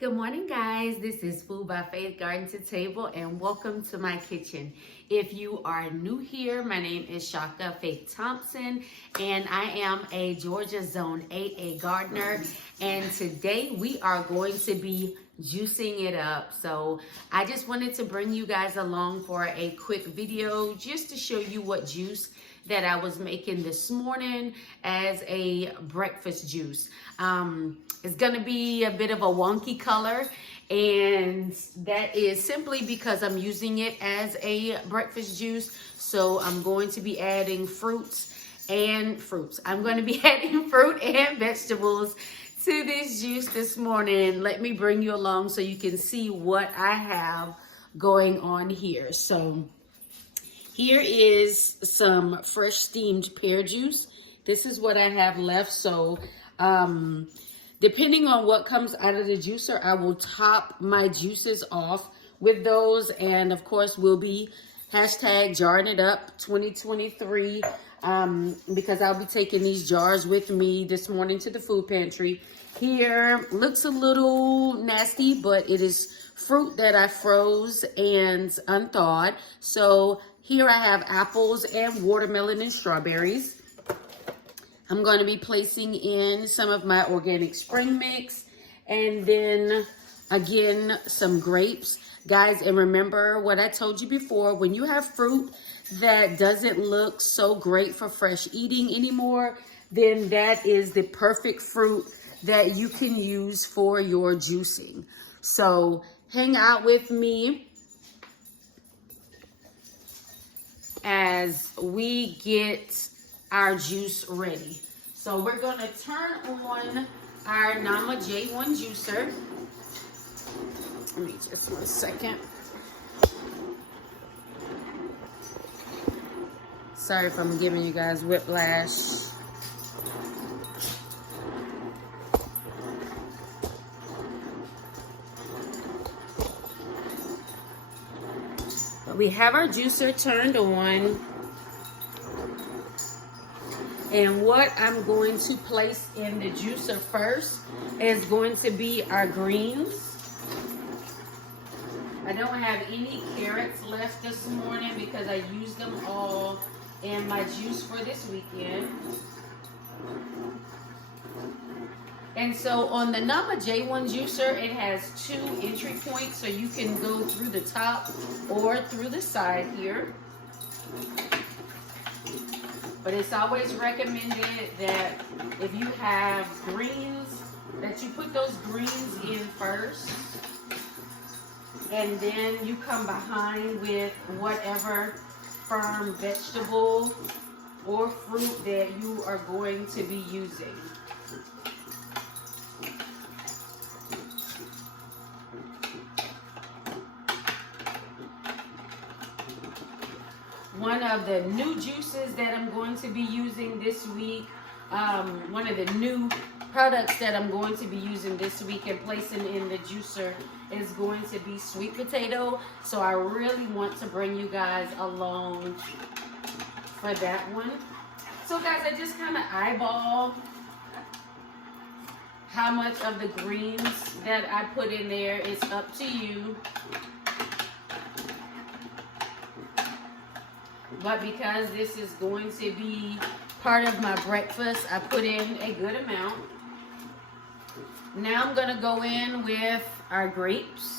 Good morning, guys. This is Food by Faith Garden to Table, and welcome to my kitchen. If you are new here, my name is Shaka Faith Thompson, and I am a Georgia Zone 8A gardener. And today we are going to be juicing it up. So I just wanted to bring you guys along for a quick video just to show you what juice that I was making this morning as a breakfast juice. It's gonna be a bit of a wonky color, and that is simply because I'm using it as a breakfast juice. So I'm going to be adding I'm going to be adding fruit and vegetables to this juice this morning. Let me bring you along so you can see what I have going on here. So here is some fresh steamed pear juice. This is what I have left. So depending on what comes out of the juicer, I will top my juices off with those. And of course, we'll be hashtag jarring it up 2023 because I'll be taking these jars with me this morning to the food pantry. Here looks a little nasty, but it is fruit that I froze and unthawed. So here I have apples and watermelon and strawberries. I'm going to be placing in some of my organic spring mix, and then again some grapes, guys. And remember what I told you before: when you have fruit that doesn't look so great for fresh eating anymore, then that is the perfect fruit that you can use for your juicing. So hang out with me as we get our juice ready. So we're going to turn on our Nama J1 juicer. Let me just 1 second. Sorry if I'm giving you guys whiplash. But we have our juicer turned on. And what I'm going to place in the juicer first is going to be our greens. I don't have any carrots left this morning because I used them all in my juice for this weekend. And so on the Nama J1 juicer, it has 2 entry points, so you can go through the top or through the side here. But it's always recommended that if you have greens, that you put those greens in first, and then you come behind with whatever firm vegetable or fruit that you are going to be using. One of the new juices that I'm going to be using this week, one of the new products that I'm going to be using this week and placing in the juicer is going to be sweet potato. So I really want to bring you guys along for that one. So guys, I just kind of eyeball how much of the greens that I put in there. It's up to you. But because this is going to be part of my breakfast, I put in a good amount. Now I'm going to go in with our grapes.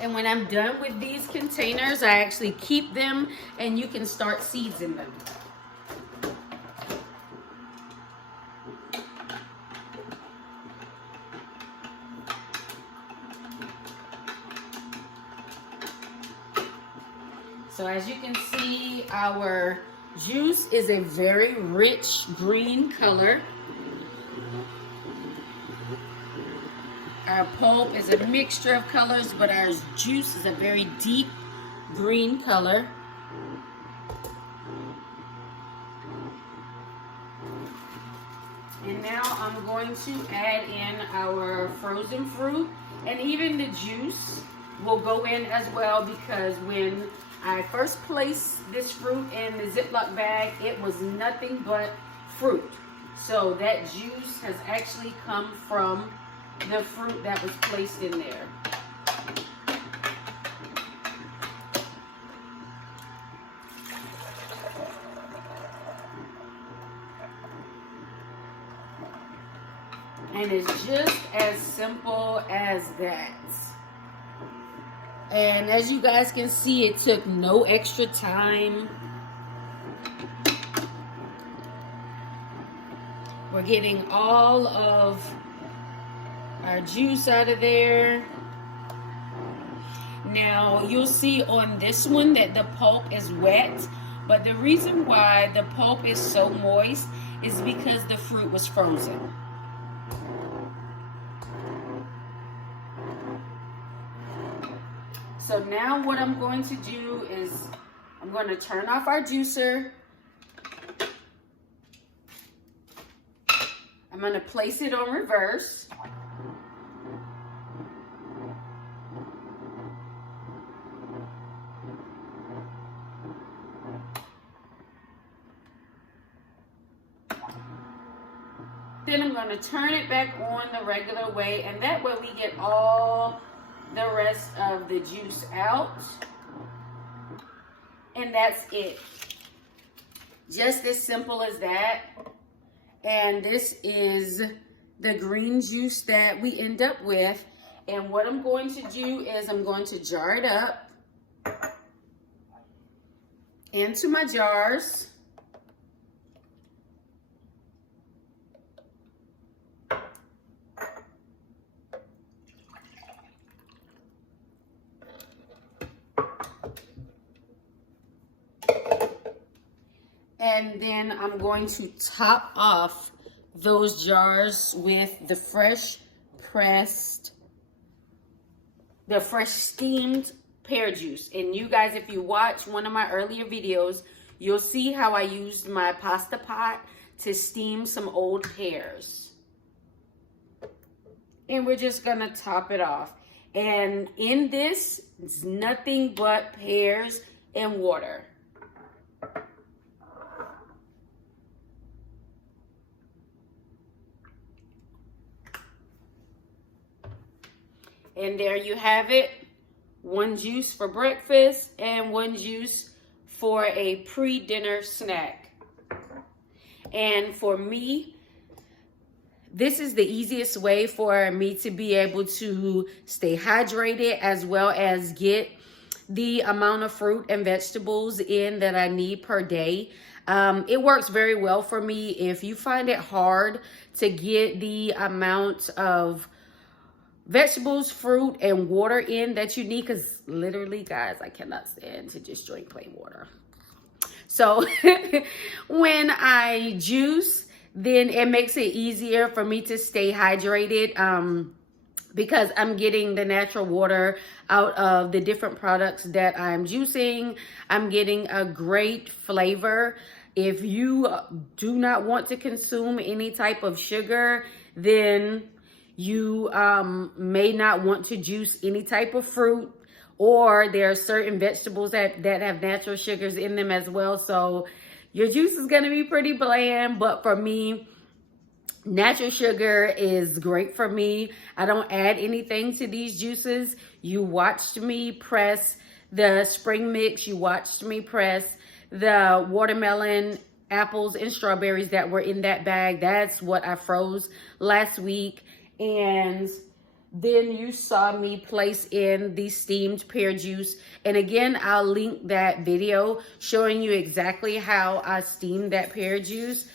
And when I'm done with these containers, I actually keep them, and you can start seasoning them. So as you can see, our juice is a very rich green color. Our pulp is a mixture of colors, but our juice is a very deep green color. And now I'm going to add in our frozen fruit, and even the juice will go in as well, because when I first placed this fruit in the Ziploc bag, it was nothing but fruit. So that juice has actually come from the fruit that was placed in there. And it's just as simple as that. And as you guys can see, it took no extra time. We're getting all of our juice out of there. Now, you'll see on this one that the pulp is wet, but the reason why the pulp is so moist is because the fruit was frozen. So now what I'm going to do is I'm going to turn off our juicer. I'm going to place it on reverse. Then I'm going to turn it back on the regular way, and that way we get all the rest of the juice out. And that's it. Just as simple as that. And this is the green juice that we end up with. And what I'm going to do is I'm going to jar it up into my jars. And then I'm going to top off those jars with the fresh steamed pear juice. And you guys, if you watch one of my earlier videos, you'll see how I used my pasta pot to steam some old pears. And we're just gonna top it off. And in this, it's nothing but pears and water. And there you have it. One juice for breakfast and one juice for a pre-dinner snack. And for me, this is the easiest way for me to be able to stay hydrated, as well as get the amount of fruit and vegetables in that I need per day. It works very well for me. If you find it hard to get the amount of vegetables, fruit, and water in that you need, because literally, guys, I cannot stand to just drink plain water. So when I juice, then it makes it easier for me to stay hydrated, because I'm getting the natural water out of the different products that I'm juicing. I'm getting a great flavor. If you do not want to consume any type of sugar, then you may not want to juice any type of fruit, or there are certain vegetables that have natural sugars in them as well. So your juice is going to be pretty bland, but for me, natural sugar is great for me. I don't add anything to these juices. You watched me press the spring mix. You watched me press the watermelon, apples, and strawberries that were in that bag. That's what I froze last week. And then you saw me place in the steamed pear juice. And again, I'll link that video showing you exactly how I steamed that pear juice.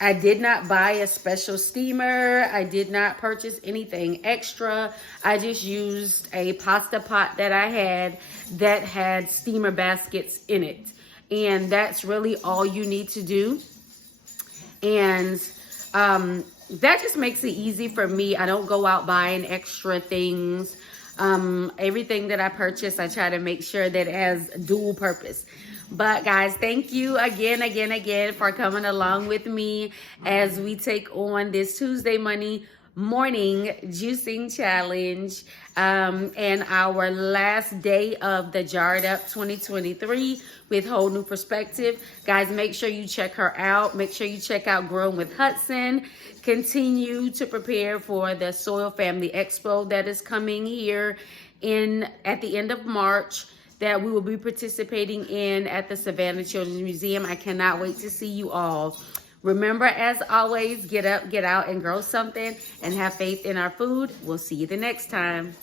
I did not buy a special steamer. I did not purchase anything extra. I just used a pasta pot that I had that had steamer baskets in it. And that's really all you need to do. And that just makes it easy for me. I don't go out buying extra things. Everything that I purchase, I try to make sure that it has dual purpose. But guys, thank you again for coming along with me as we take on this Tuesday morning juicing challenge, and our last day of the Jarred Up 2023 with Whole New Perspective. Guys, make sure you check her out. Make sure you check out Growing with Hudson. Continue to prepare for the Soil Family Expo that is coming here at the end of March, that we will be participating in at the Savannah Children's Museum. I cannot wait to see you all. Remember, as always, get up, get out, and grow something, and have faith in our food. We'll see you the next time.